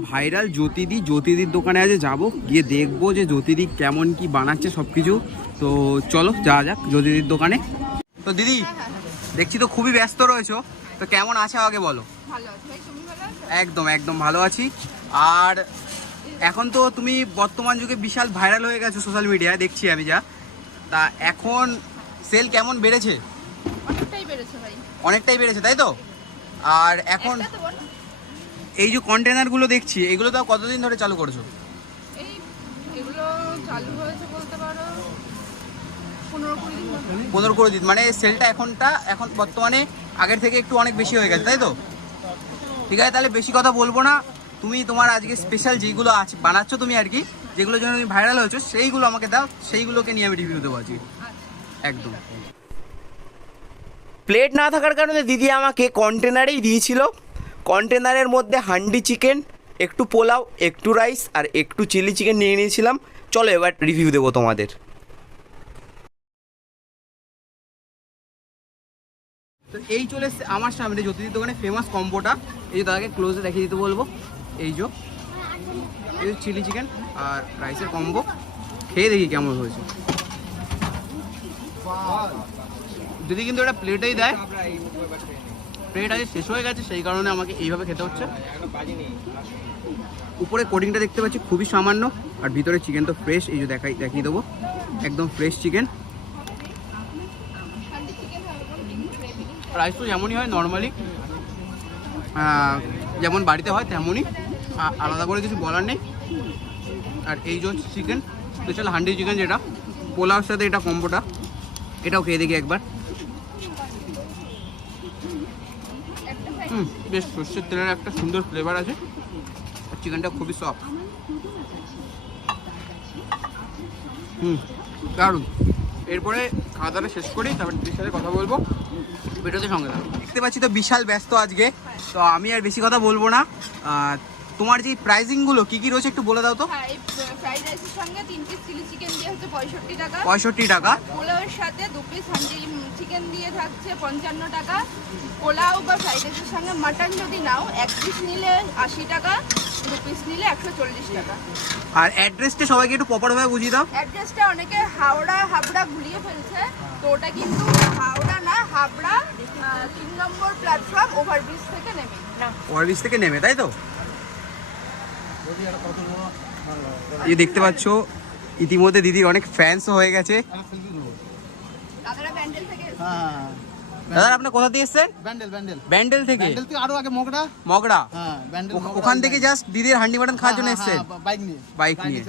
Viral জ্যোতিদি জ্যোতিদির দোকানে আজ যাব। গিয়ে দেখব যে জ্যোতিদি কেমন কি বানাচ্ছে সব কিছু তো চলো যাওয়া যাক জ্যোতিদির দোকানে। তো দিদি দেখছি তো খুবই ব্যস্ত রয়েছো। তো কেমন আছে আগে বলো। একদম একদম ভালো আছি। আর এখন তো তুমি বর্তমান যুগে বিশাল ভাইরাল হয়ে গেছো সোশ্যাল মিডিয়ায় দেখছি আমি যা। তা এখন সেল কেমন বেড়েছে? অনেকটাই বেড়েছে অনেকটাই বেড়েছে তাই তো? আর এখন এই যে কন্টেনারগুলো দেখছি এগুলো তো কতদিন ধরে চালু করেছ? এই এগুলো চালু হয়েছে বলতে পারো পনেরো কুড়ি দিন মানে সেলটা এখনটা এখন বর্তমানে আগের থেকে একটু অনেক বেশি হয়ে গেছে তাই তো? ঠিক আছে তাহলে বেশি কথা বলব না। তুমি তোমার আজকে স্পেশাল যেগুলো আছে বানাচ্ছ তুমি আর কি যেগুলোর জন্য তুমি ভাইরাল হয়েছো সেইগুলো আমাকে দাও সেইগুলোকে নিয়ে আমি রিভিউ দেবো আজকে। একদম। প্লেট না থাকার কারণে দিদি আমাকে কন্টেনারেই দিয়েছিল। কন্টেনারের মধ্যে হান্ডি চিকেন, একটু পোলাও, একটু রাইস আর একটু চিলি চিকেন নিয়ে নিয়েছিলাম। চলো এবার রিভিউ দেবো তোমাদের। তো এই চলে আমার সামনে জ্যোতিদির দোকানে ফেমাস কম্বোটা। এই যে দাদাকে ক্লোজে দেখিয়ে দিতে বলব। এই যে, এই চিলি চিকেন আর রাইসের কম্বো। খেয়ে দেখি কেমন হয়েছে। যদি কিন্তু এটা প্লেটেই দেয় প্লেট আজ শেষ হয়ে গেছে, সেই কারণে আমাকে এইভাবে খেতে হচ্ছে। উপরে কোডিংটা দেখতে পাচ্ছি, খুবই সামান্য, আর ভিতরে চিকেন তো ফ্রেশ এই যে দেখাই দেখিয়ে দেবো। একদম ফ্রেশ চিকেন। প্রাইস তো যেমনই হয় নর্মালি যেমন বাড়িতে হয় তেমনই আলাদা করে কিছু বলার নেই। আর এই যে চিকেন স্পেশাল হান্ডি চিকেন যেটা, পোলাওর সাথে এটা কম্বোটা এটাও খেয়ে দেখি একবার। হুম, বেশ সর্ষের তেলের একটা সুন্দর ফ্লেভার আছে। আর চিকেনটা খুবই সফট হুম, দারুণ। এরপরে খাওয়া দাওয়া শেষ করি, তারপর সাথে কথা বলব। ভিডিওতে সঙ্গে থাকো। দেখতে পাচ্ছি তো বিশাল ব্যস্ত আজকে, তো আমি আর বেশি কথা বলব না। তোমার যে প্রাইজিংগুলো কি কি রয়েছে একটু বলে দাও তো? হ্যাঁ এই ফ্রাইড রাইসের সঙ্গে তিন পিস চিলি চিকেন দিয়ে হচ্ছে পঁয়ষট্টি টাকা। পঁয়ষট্টি টাকা। পোলাওয়ের সাথে দু পিস হান্ডি চিকেন দিয়ে থাকছে পঞ্চান্ন টাকা। পোলাও বা ফ্রাইড রাইসের সঙ্গে মাটন যদি নাও এক পিস নিলে আশি টাকা দু পিস নিলে একশো চল্লিশ টাকা। আর অ্যাড্রেসটা সবাইকে একটু প্রপারভাবে বুঝিয়ে দাও। অ্যাড্রেসটা অনেকে হাওড়া হাবড়া ঘুরিয়ে ফেলছে। তো ওটা কিন্তু হাওড়া না হাবড়া তিন নম্বর প্ল্যাটফর্ম ওভারব্রিজ থেকে নেমে। না। ওভারব্রিজ থেকে নেমে তাই তো? এই দেখতে পাচ্ছ ইতিমধ্যে দিদির অনেক ফ্যান্স হয়ে গেছে। হ্যাঁ। দাদা আপনি কোথা থেকে এসছেন? ব্যান্ডেল ব্যান্ডেল। ব্যান্ডেল থেকে? ব্যান্ডেল থেকে আরও আগে মগড়া মগড়া হ্যাঁ ব্যান্ডেল ওখান থেকে জাস্ট দিদির হান্ডি মাটন খাওয়ার জন্য এসছেন? বাইক নিয়ে। বাইক নিয়ে।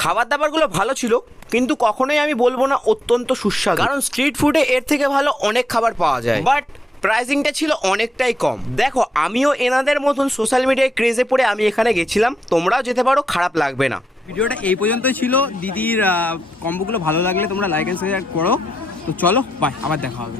খাবার দাবারগুলো ভালো ছিল কিন্তু কখনোই আমি বলব না অত্যন্ত সুস্বাদু। কারণ স্ট্রিট ফুডে এর থেকে ভালো অনেক খাবার পাওয়া যায়। বাট প্রাইসিংটা ছিল অনেকটাই কম। দেখো, আমিও এনাদের মতন সোশ্যাল মিডিয়ায় ক্রেজে পড়ে আমি এখানে গেছিলাম। তোমরাও যেতে পারো, খারাপ লাগবে না। ভিডিওটা এই পর্যন্ত ছিল। দিদির কম্বোগুলো ভালো লাগলে তোমরা লাইক অ্যান্ড শেয়ার করো। তো চলো বাই আবার দেখা হবে।